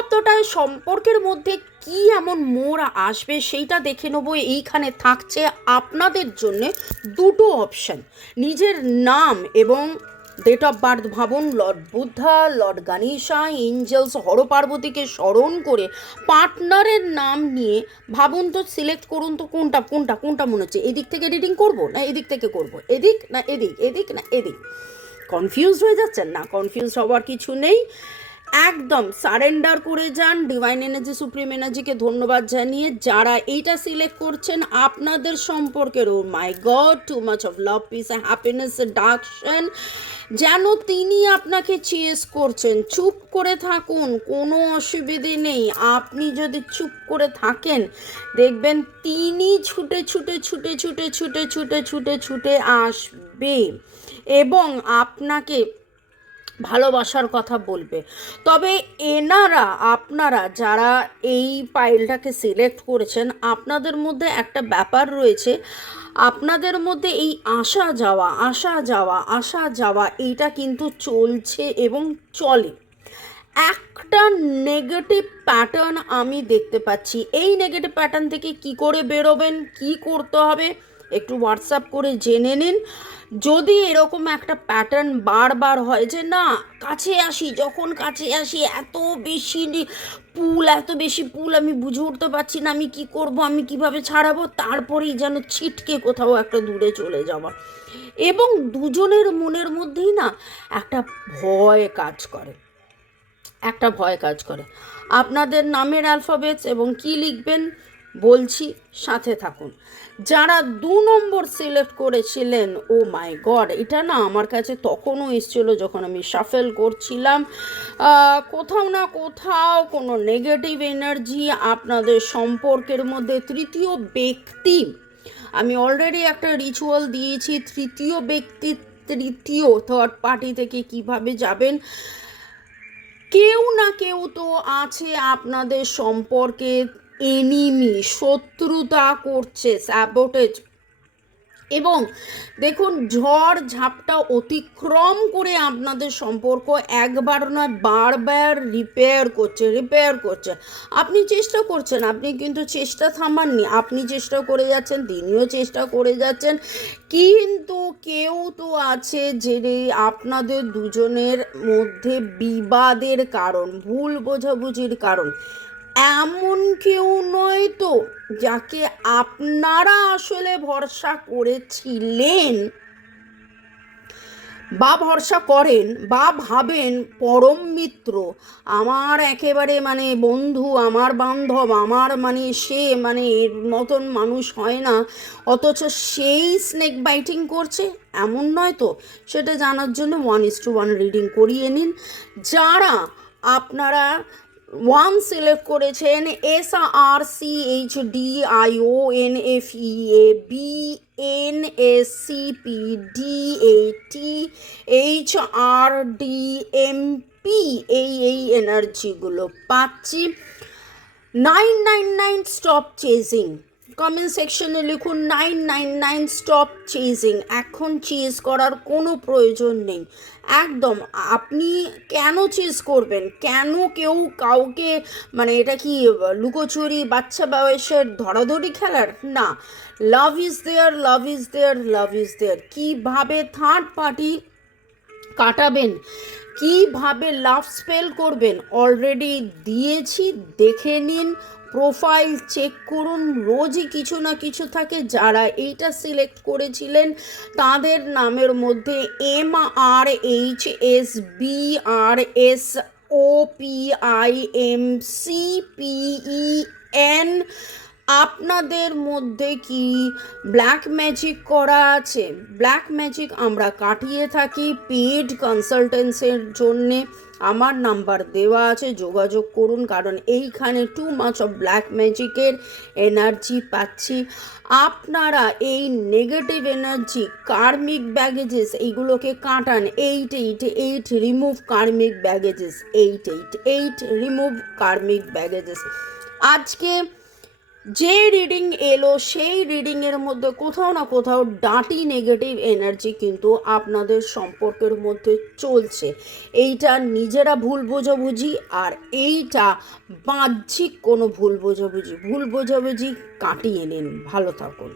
সপ্তাহটায় সম্পর্কের মধ্যে কি এমন মোড় আসবে সেইটা দেখে নেবো। এইখানে থাকছে আপনাদের জন্য দুটো অপশান। নিজের নাম এবং ডেট অফ বার্থ ভাবুন, lord Buddha, lord Ganesha, angels, হরপার্বতীকে স্মরণ করে পার্টনারের নাম নিয়ে ভাবুন তো, সিলেক্ট করুন তো কোনটা কোনটা কোনটা মনে হচ্ছে। এদিক থেকে রিডিং করব না এদিক থেকে করব, এদিক না এদিক, এদিক না এদিক। কনফিউজ হয়ে যাচ্ছেন? না, কনফিউজ হওয়ার কিছু নেই। একদম সারেন্ডার করে যান ডিভাইন এনার্জি, সুপ্রিম এনার্জিকে ধন্যবাদ জানিয়ে। যারা এইটা সিলেক্ট করছেন আপনাদের সম্পর্কের, oh my god, too much of love, peace and happiness ডাকছেন, যেন তিনি আপনাকে চেস করছেন। চুপ করে থাকুন, কোনো অসুবিধে নেই। আপনি যদি চুপ করে থাকেন দেখবেন তিনি ছুটে ছুটে ছুটে ছুটে ছুটে ছুটে ছুটে ছুটে আসবে এবং আপনাকে ভালোবাসার কথা বলবে। তবে আপনারা যারা এই পাইলটাকে সিলেক্ট করেছেন, আপনাদের মধ্যে একটা ব্যাপার রয়েছে, আপনাদের মধ্যে এই আসা যাওয়া আসা যাওয়া আসা যাওয়া এইটা কিন্তু চলছে এবং চলে। একটা নেগেটিভ প্যাটার্ন আমি দেখতে পাচ্ছি। এই নেগেটিভ প্যাটার্ন থেকে কি করে বেরোবেন, কি করতে হবে একটু হোয়াটসঅ্যাপ করে জেনে নিন। যদি এরকম একটা প্যাটার্ন বারবার হয় যে না কাছে আসি, যখন কাছে আসি এত বেশি পুল আমি বুঝে উঠতে পারছি না আমি কি করব, আমি কিভাবে ছাড়াবো, তারপরেই যেন ছিটকে কোথাও একটা দূরে চলে যাওয়া, এবং দুজনের মনের মধ্যেই না একটা ভয় কাজ করে, আপনাদের নামের অ্যালফাবেটস এবং কি লিখবেন বলছি, সাথে থাকুন। যারা 2 নম্বর সিলেক্ট করেছিলেন, ও মাই গড, এটা না আমার কাছে তখনও এসেছিল যখন আমি শাফেল করছিলাম। কোথাও না কোথাও কোনো নেগেটিভ এনার্জি আপনাদের সম্পর্কের মধ্যে। তৃতীয় ব্যক্তি, আমি অলরেডি একটা রিচুয়াল দিয়েছি, থার্ড পার্টি থেকে কিভাবে যাবেন। কেউ না কেউ তো আছে আপনাদের সম্পর্কে এনিমি, শত্রুতা করছে, স্যাবোটেজ। এবং দেখুন ঝড় ঝাপটা অতিক্রম করে আপনাদের সম্পর্ক একবার নয় বারবার রিপেয়ার করছে। আপনি চেষ্টা করছেন, আপনি কিন্তু চেষ্টা থামাননি, আপনি চেষ্টা করে যাচ্ছেন, তিনিও চেষ্টা করে যাচ্ছেন, কিন্তু কেউ তো আছে যে আপনাদের দুজনের মধ্যে বিবাদের কারণ, ভুল বোঝাবুঝির কারণ। এমন কেউ নয় তো যাকে আপনারা আসলে ভরসা করেছিলেন বা ভরসা করেন বা ভাবেন পরম মিত্র, আমার একেবারে বন্ধু, আমার বান্ধব, আমার সে এর মতন মানুষ হয় না, অথচ সেই স্নেক বাইটিং করছে, এমন নয় তো? সেটা জানার জন্য 1:1 রিডিং করিয়ে নিন। যারা আপনারা 1 সিলেক্ট করেছেন, SRCHDIONFEABANSCPDATHRDMP, এই এনার্জিগুলো পাচ্ছি। 999 স্টপ চেজিং, কমেন্ট সেকশনে লিখুন 999 স্টপ চেজিং। এখন চেজ করার কোনো প্রয়োজন নেই একদম। আপনি কেন চেজ করবেন? কেন কেউ কাউকে এটা কি লুকোচুরি, বাচ্চা বয়সের ধরাধরি খেলার? না, love is there, love is there, love is there. কীভাবে থার্ড পার্টি কাটাবেন, কিভাবে লাভ স্পেল করবেন অলরেডি দিয়েছি, দেখে নিন, প্রোফাইল চেক করুন। রোজই কিছু না কিছু থাকে। যারা এইটা সিলেক্ট করেছিলেন তাদের নামের মধ্যে MRHSBRSOPIMCPEN, আপনাদের মধ্যে কি ব্ল্যাক ম্যাজিক করা আছে? ব্ল্যাক ম্যাজিক আমরা কাটিয়ে থাকি পেড কনসালটেন্সির জন্যে। আমার নাম্বার দেওয়া আছে, যোগাযোগ করুন, কারণ এইখানে টু মাচ অফ ব্ল্যাক ম্যাজিকের এনার্জি পাচ্ছি। আপনারা এই নেগেটিভ এনার্জি, কার্মিক ব্যাগেজেস, এইগুলোকে কাটান। 888 রিমুভ কার্মিক ব্যাগেজেস, 888 রিমুভ কার্মিক ব্যাগেজেস। আজকে যে রিডিং এলো সেই রিডিংয়ের মধ্যে কোথাও না কোথাও ডাঁটি নেগেটিভ এনার্জি কিন্তু আপনাদের সম্পর্কের মধ্যে চলছে। এইটা নিজেরা ভুল বোঝাবুঝি, আর এইটা বাহ্যিক কোনো ভুল বোঝাবুঝি কাটিয়ে নিন। ভালো থাকুন।